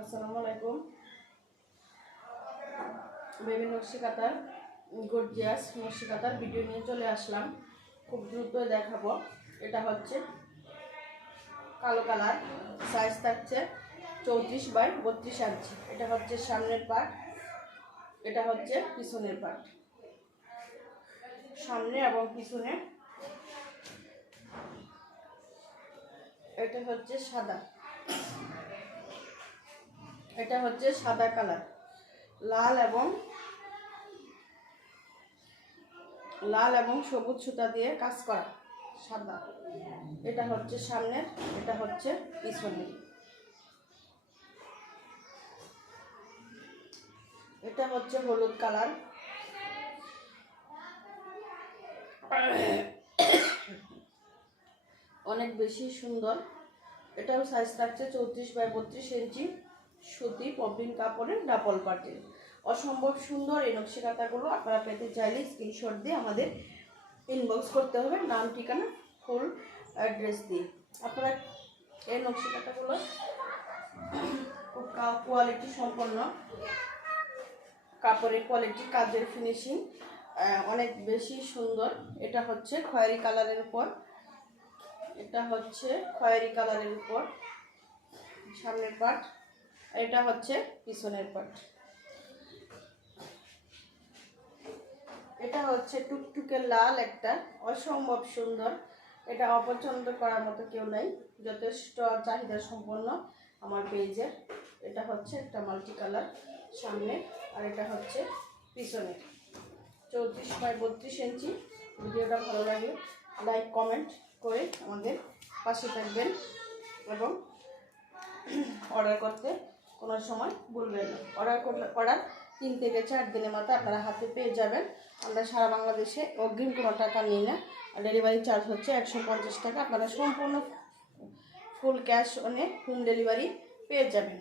আসসালামু আলাইকুম। বেবি নকশি কাতার গর্জিয়াস নকশি কাতার ভিডিও নিয়ে চলে আসলাম। খুব দ্রুত দেখাবো। এটা হচ্ছে কালো কালার সাইজ থাকছে চৌত্রিশ বাই বত্রিশ ইঞ্চি এটা হচ্ছে সামনের পার্ট এটা হচ্ছে পিছনের পার্ট সামনে এবং পিছনে এটা হচ্ছে সাদা। এটা হচ্ছে সাদা কালার। লাল এবং লাল এবং সবুজ সুতা দিয়ে কাজ করা সাদা। এটা হচ্ছে সামনের, এটা হচ্ছে পিছনের। এটা হচ্ছে হলুদ কালার। অনেক বেশি সুন্দর। এটাও সাইজ থাকছে চৌত্রিশ বাই বত্রিশ ইঞ্চি। সুতি পপিং কাপড়ের ডাবল পার্টের অসম্ভব সুন্দর এই নকশি কাঁথাগুলো আপনারা পেতে চাইলে স্ক্রিনশট দিয়ে আমাদের ইনবক্স করতে হবে। নাম, ঠিকানা ফুল অ্যাড্রেস দিয়ে। আপনারা এই নকশি কাঁথাগুলো খুব কোয়ালিটি সম্পন্ন, কাপড়ের কোয়ালিটি কাজের ফিনিশিং অনেক বেশি সুন্দর। এটা হচ্ছে খয়েরি কালারের উপর। এটা হচ্ছে খয়েরি কালারের উপর। সামনের পাট এটা হচ্ছে পিছনের পাট এটা হচ্ছে টুকটুকে লাল একটা, অসম্ভব সুন্দর। এটা অপছন্দ করার মতো কেউ নাই। যথেষ্ট চাহিদা সম্পন্ন আমার পেজের। এটা হচ্ছে একটা মাল্টি কালার সামনে, আর এটা হচ্ছে পিছনে। চৌত্রিশ বাই বত্রিশ ইঞ্চি। ভিডিওটা ভালো লাগে লাইক কমেন্ট করে আমাদের পাশে থাকবেন এবং অর্ডার করতে কোনো সময় বলবেন না। অর্ডার করলে অর্ডার তিন থেকে চার দিনের মতো আপনারা হাতে পেয়ে যাবেন। আমরা সারা বাংলাদেশে অগ্রিম কোনো টাকা নিই না। ডেলিভারি চার্জ হচ্ছে একশো পঞ্চাশ টাকা। আপনারা সম্পূর্ণ ফুল ক্যাশ অনেক হোম ডেলিভারি পেয়ে যাবেন।